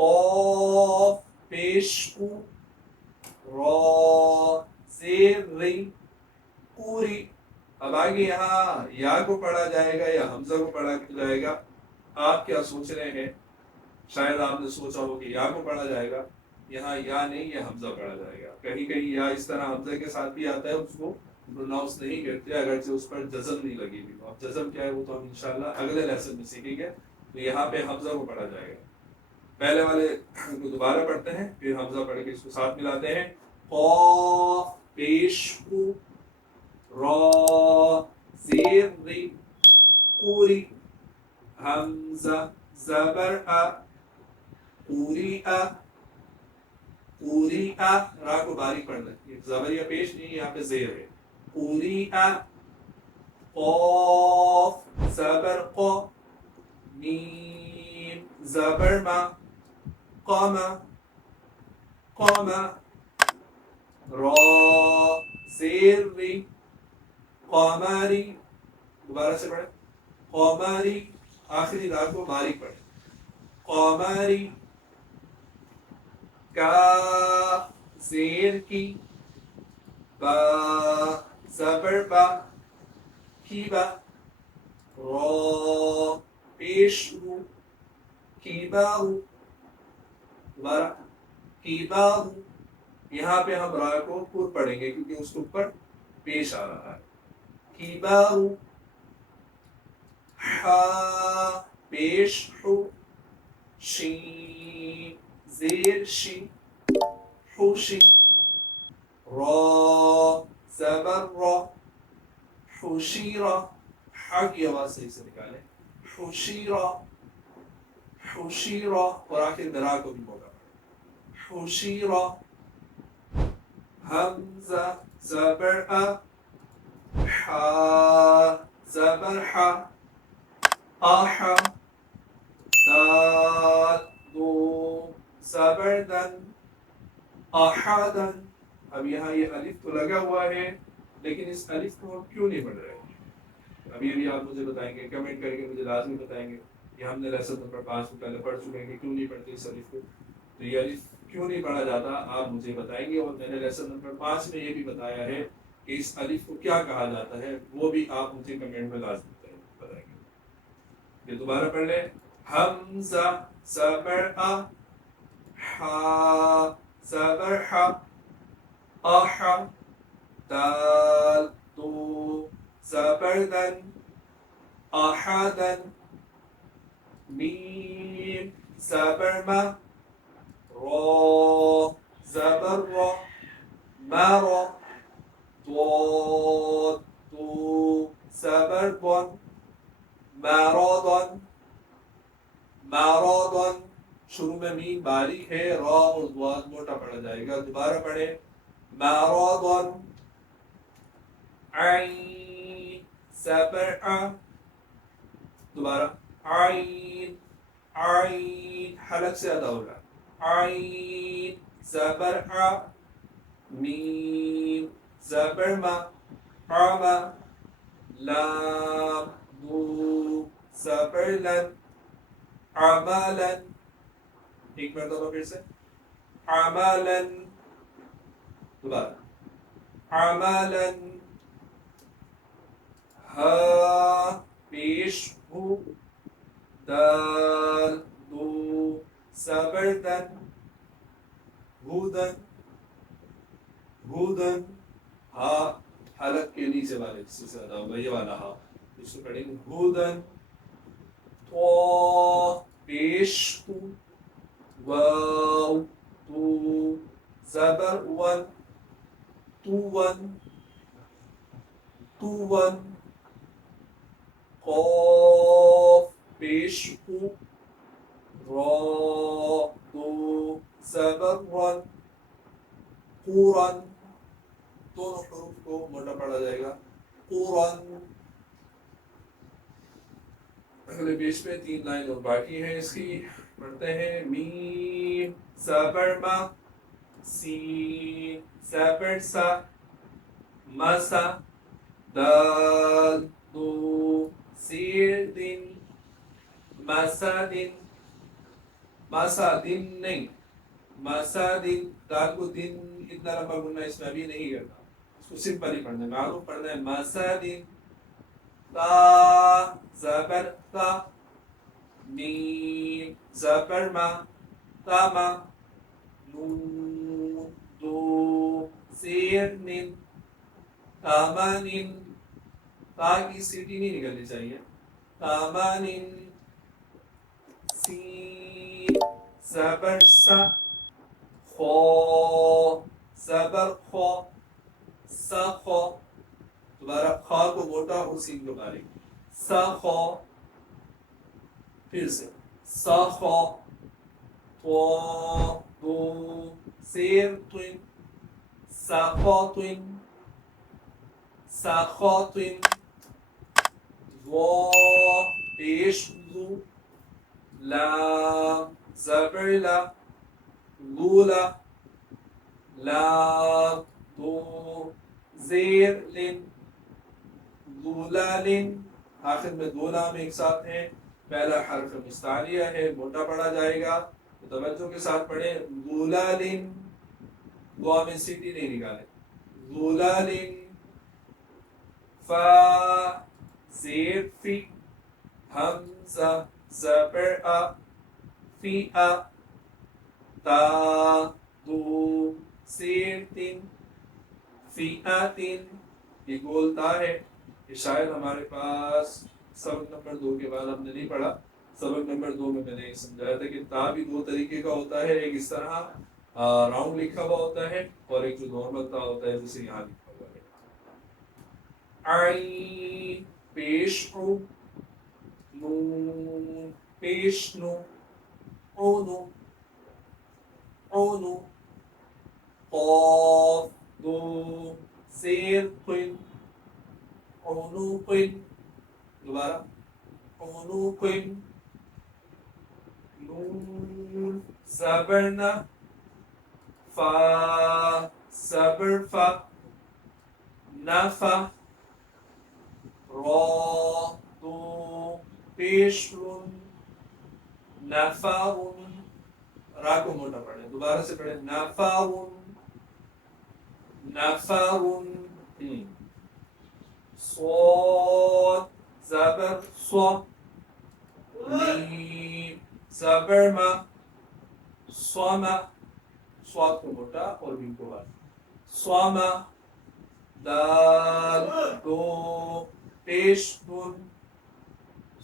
قاف پیش کو، را زیر ری، پوری. اب آگے یہاں یا کو پڑھا جائے گا یا حمزہ کو پڑھا جائے گا؟ آپ کیا سوچ رہے ہیں؟ شاید آپ نے سوچا ہو کہ یا کو پڑھا جائے گا. یہاں یا نہیں، یہ حمزہ پڑھا جائے گا. کہیں کہیں یا اس طرح حمزہ کے ساتھ بھی آتا ہے، اس کو پروناؤنس نہیں کرتے اگرچہ اس پر جزم نہیں لگی ہوئی. اب جزم کیا ہے وہ تو ہم انشاءاللہ اگلے لیسن میں سیکھیں گے. تو یہاں پہ حمزہ کو پڑھا جائے گا. پہلے والے کو دوبارہ پڑھتے ہیں، پھر حمزہ پڑھ کے اس کو ساتھ ملاتے ہیں. قاف پیش کو، را زیر ری، قوری، حمزہ زبر ا، قوری ا، قوری ا. را کو باریک پڑھنا ہے، زبر یا پیش نہیں، یہاں پہ زیر ہے. قوری ا. قاف زبر ق، میم زبر ما، قام، قام. را زیر ری، قمری. دوبارہ سے پڑھیں. قمری، آخری را کو باریک پڑھیں. قمری. کا زیر کی، با زبر با، کی با. را پیش رو، کی باہو. دوبارہ کی باہو. یہاں پہ ہم را کو پر پڑھیں گے کیونکہ اس کے اوپر پیش آ رہا ہے. کی باہو. حا پیش حو، شین زیر شی، حوشی. را زبر را، حشیرا. حا کی آواز صحیح سے نکالیں. حشیرا، حشیرا. اور آخر میں را کو بھی موقع پڑے. حشیرا. حمزہ زبر ا، حا زبر حا، آحا. دال دو زبر دن، احدن. اب یہاں یہ الف تو لگا ہوا ہے، لیکن اس الف کو ہم کیوں نہیں پڑھ رہے؟ ابھی ابھی آپ مجھے بتائیں گے، کمنٹ کر کے مجھے لازمی بتائیں گے. یہ ہم نے لیسن نمبر 5 میں پہلے پڑھ چکے ہیں کہ کیوں نہیں پڑھتے اس الف کو. تو یہ الف کیوں نہیں پڑھا جاتا آپ مجھے بتائیں گے. اور میں نے لیسن نمبر 5 میں یہ بھی بتایا ہے کہ اس الف کو کیا کہا جاتا ہے، وہ بھی آپ مجھے کمنٹ میں لازمی بتائیں گے. یہ دوبارہ پڑھ لیں. حمزہ زبر ا، حا زبر حا، آحا. دال دو زبر دن، احدن. میم زبر ما، را زبر را، مرا. ضاد دو زبر دن، مرادن، مرادن. شروع میں میم باریک ہے، را اور ضاد موٹا پڑا جائے گا. دوبارہ پڑھیں. مرادن. عین زبر ع، دوبارہ عین، عین حلق سے ادا ہوگا. عین زبر ع، میم زبر ما، عما. لام دو زبر لن، عملن. ایک مرتبہ پھر سے. عملن. دوبارہ عملن. ہا پیش ہو، دال دو زبر دن، ہودن، ہودن. ہا حلق کے نیچے والے حصے سے ادا ہوگا، یہ والا ہا. اس کو پڑھیں گے ہودن. تو پیش ہو، واو تو زبر ون، تو ون، تو ون. قاف پیش ہو، را دو زبر رن، قورن. دونوں حروف کو موٹا پڑھا جائے گا. قورن. اگلے پیج پہ 3 لائن اور باقی ہیں اس کی، پڑھتے ہیں. میم زبر ما، سین زبر سا، مسا. دال دو زیر دن، مسدن. مسادن نہیں، مسادن، دال کو دن اتنا لمبا گننا اس میں ابھی نہیں کرنا، اس کو سمپل ہی پڑھنا ہے، معروف پڑھنا ہے مسادن. تا زبر تا، میم زبر ما، تاما، نون دو زیر نن، تامانن، تا کی سیٹی نہیں نکلنی چاہیے، تامانن. سین زبر سا، خو زبر خو، سخو. دوبارہ خا کو موٹا اور سین کو باریک، سخو. پھر سے سخو، تو دو زیر توین، سخوتن، سخوتن. وا پیش زو، لام زبر لا، لولا، لام دو زیر لن، لولالن. آخر میں دو لام ایک ساتھ ہیں، پہلا حرف مستعلیہ ہے، موٹا پڑھا جائے گا، توجہ کے ساتھ پڑھیں. لولالن، دعا میں سیٹی نہیں نکالے، لولالن. فا زیر فی، حمزہ زبر آ، فی آ. تا دو زیر تین، فی آتین. یہ گول تا ہے، یہ شاید ہمارے پاس سبق نمبر 2 کے بعد ہم نے نہیں پڑھا. سبق نمبر 2 میں نے سمجھایا تھا کہ تا بھی 2 طریقے کا ہوتا ہے، ایک اس طرح راؤنڈ لکھا ہوا ہوتا ہے، اور ایک جو نارمل تا ہوتا ہے جسے یہاں لکھا ہوا ہے. عین پیش او، نون پیش نو، اونو، اونو. قاف دو زیر قن، عنوقن. دوبارہ عنوقن. نون زبرنا، فا زبر فا، نفا. را دو پیش رون، نفارن. را کو موٹا پڑھیں، دوبارہ سے پڑھیں، نفارن، نفارن. صاد زبر صو، میم زبر ما، صوما. صاد کو موٹا اور میم کو بار، صوما. دال دو پیش دن،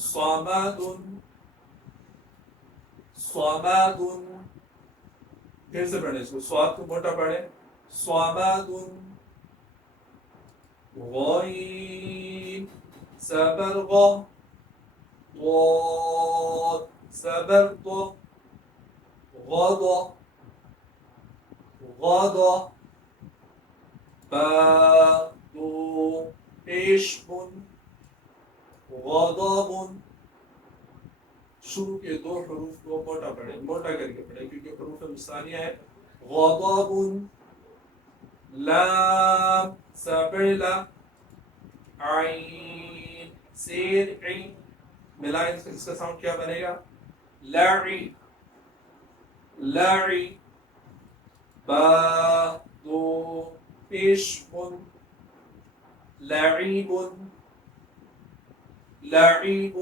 صمدن، صمدن. پھر سے پڑھیں اس کو، صاد کو موٹا پڑھیں، صمدن. غین زبر غ، ضاد زبر ض، غضا، غضا. با دو پیش بن، غضب. شروع کے 2 حروف کو موٹا پڑھیں، موٹا کر کے پڑھیں کیونکہ حروف مستعلیہ ہے. غضب. لام زبر لا، عین زیر عین. ملائیں اس کا ساؤنڈ کیا بنے گا؟ لعی، لعی. با دو پیش بن، لعیب، لعیب.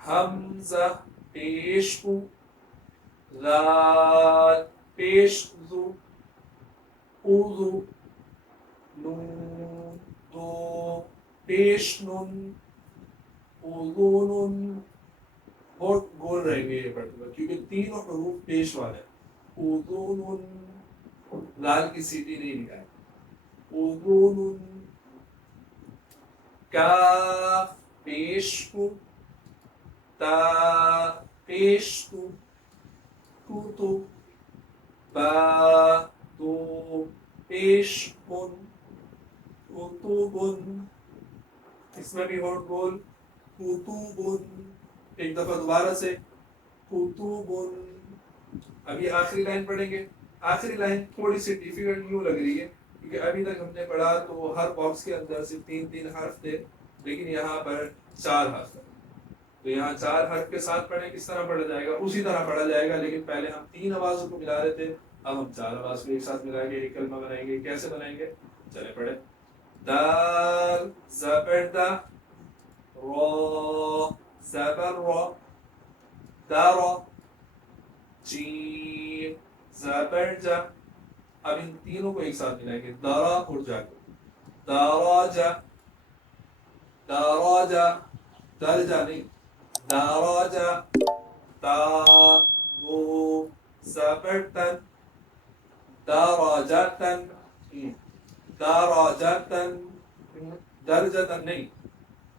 حمزہ پیش بو، ذال پیش ذو، اوذو. نون دو پیش نن، اذون. بہت گول رہیں گے یہ پڑھتے ہوئے کیونکہ 3 حروف پیش والے ہیں. اذون، لال کی سیٹی نہیں نکالے، اذون. کاف پیش کو، تا پیش تو، تو. با دو پیش بن، کتبن. اس میں بھی ہوٹ گول، کتبن. ایک دفعہ دوبارہ سے، کتبن. اب یہ آخری لائن پڑھیں گے. آخری لائن تھوڑی سی ڈیفیکلٹ یوں لگ رہی ہے کیونکہ ابھی تک ہم نے پڑھا تو ہر باکس کے اندر صرف 3 حرف تھے، لیکن یہاں پر 4 حرف ہیں. تو یہاں 4 حرف کے ساتھ پڑھیں کس طرح پڑھا جائے گا؟ اسی طرح پڑھا جائے گا، لیکن پہلے ہم 3 آوازوں کو ملا رہے تھے، اب ہم 4 آواز کو ایک ساتھ ملا کے ایک کلمہ بنائیں گے۔ کیسے بنائیں گے؟ چلے پڑھیں۔ دال زبر دا، را زبر را، دارا، جیم زبر جا۔ اب ان تینوں کو ایک ساتھ ملائیں گے، دارا اور جا کو، داراجا، داراجا، درجا نہیں، داراجا، تا دو زبرتن، داراجتن، داراجتن، درجتن نہیں،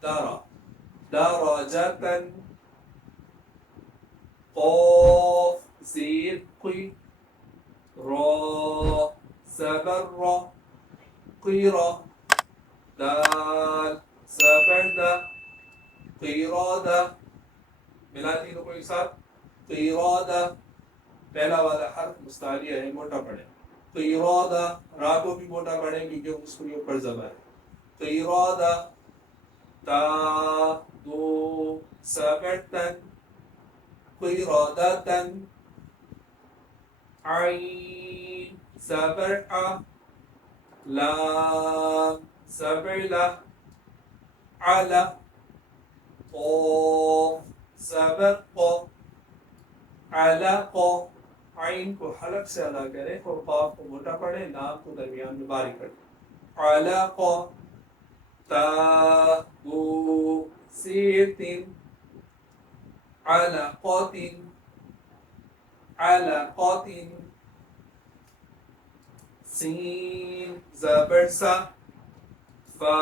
دارا، داراجتن، قاف زیر قی، را زبر را، قیرا، دال زبر دا، قیرادا۔ ملا تینوں کو ایک ساتھ، قیرادا۔ پہلا والا حرف مستعلیہ ہے، موٹا پڑھیں، قیرادا۔ را کو بھی موٹا پڑھیں کیونکہ اس کو اوپر زبر ہے، قیرادا، تا دو زبرتن، قیرادتن، عین زبر ع، لام زبر لا، علا، قاف زبر قا، علقا۔ عین کو حلق سے ادا کریں اور قاف کو موٹا پڑھیں، لام کو درمیان میں باریک پڑھیں، علقا، تا دو زیر تین، علقات، علقات، سین زبر سا، فا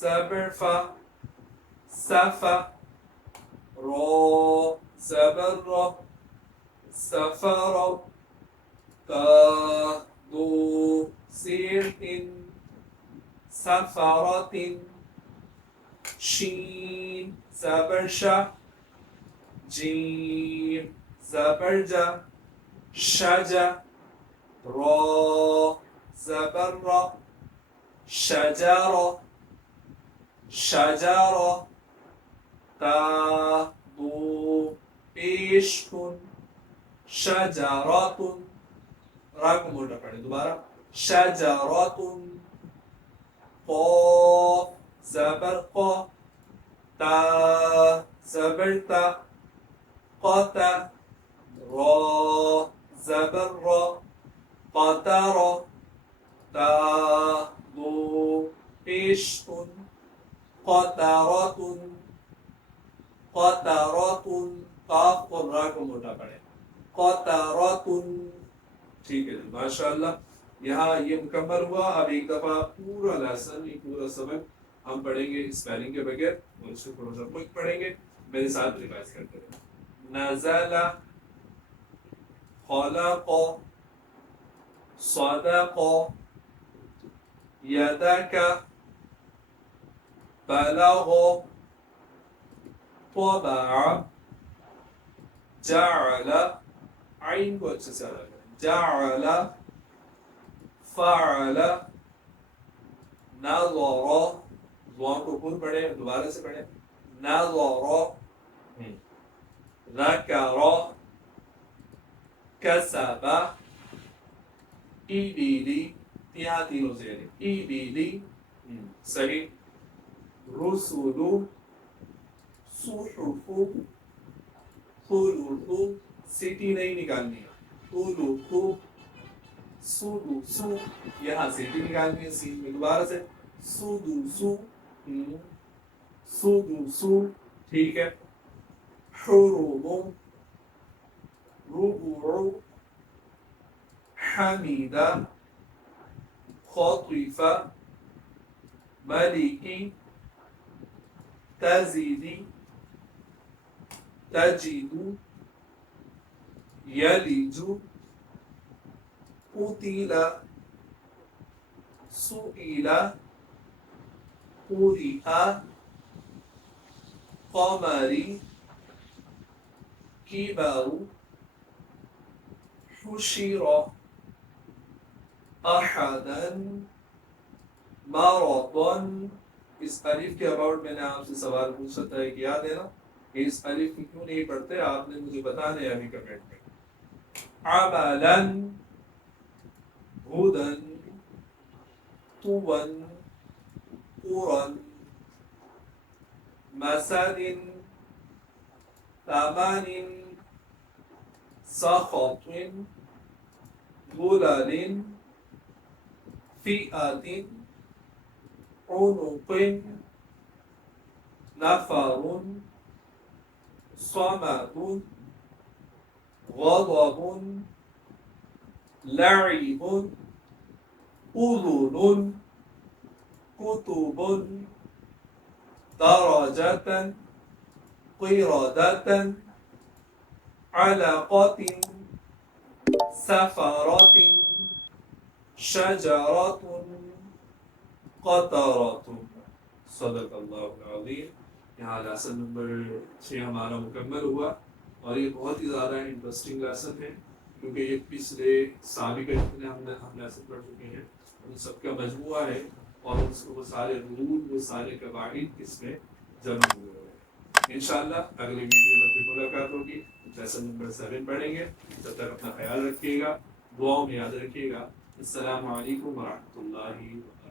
زبر فا، صفا، را زبر را، سفر، تا دو زیر تین، سفرات، شین زبر شا، جیم زبر جا، شجا، را زبر را، شجرا، شجرا، تا دو پیش کن، شجرات، را کو موٹا پڑھیں دوبارہ، شجرات، قاف زبر قا، تا زبر تا، قتا، را زبر را، قطرا، تا دو پیش کن، قطرات، قطرات، قاف اور را کو موٹا پڑھیں، قطرات۔ ٹھیک ہے جی، ماشاء اللہ۔ یہاں یہ مکمل ہوا۔ اب ایک دفعہ پورا لیسن، پورا سبق ہم پڑھیں گے اسپیلنگ کے بغیر، اور اس کو تھوڑا سا کوئک پڑھیں گے، میرے ساتھ ریوائز کرتے رہیں۔ نزل، خلق، صدق، یدک، بلغ، طبع، جعل، عین کو اچھے سے ادا کریں، جعل، فعل، نظر، دعا کو پور پڑھیں، دوبارہ سے پڑھیں، نظر، ذکر، کسب، ایبیلی، یہاں تینوں سے ایبیلی، صحیح، رسول، صحف، ثلث، سیٹی نہیں نکالنی ہے، ثلث، سدس، یہاں سیٹی نکالنی ہے سین میں، دوبارہ سے سدس، سدس، ٹھیک ہے، حرم، ربع، حمید، خطف، ملکی، تزیدی، تجد، یلج، قتل، سئل، قرئ، قمری، کبر، حشر، احدا، مرضا۔ اس الف کے اباؤٹ میں نے آپ سے سوال پوچھا تھا کہ یاد ہے نا، اس الف کو کیوں نہیں پڑھتے آپ نے مجھے بتانا ہے ابھی کمنٹ میں. عملاً، ہدن، طوًا، قراً، مسد، ثمن، سخط، ظلل، فئة، عنق، نفر، صمد، غضب، لعب، أذن، كتب، درجة، قردة، علقة، سفرة، شجرة، قطرة. صدق اللہ العظیم. یہاں لیسن نمبر 6 ہمارا مکمل ہوا اور یہ بہت ہی زیادہ انٹرسٹنگ لیسن ہے کیونکہ یہ پچھلے سابق جتنے ہم لیسن پڑھ چکے ہیں ان سب کا مجموعہ ہے اور اس کو وہ سارے رول وہ سارے قواعد اس میں جمع ہوئے ہیں. انشاءاللہ اگلی ویڈیو میں پھر ملاقات ہوگی. لیسن نمبر 7 پڑھیں گے. جب تک اپنا خیال رکھیے گا, دعاؤں میں یاد رکھیے گا. السلام علیکم ورحمۃ اللہ وبرکاتہ.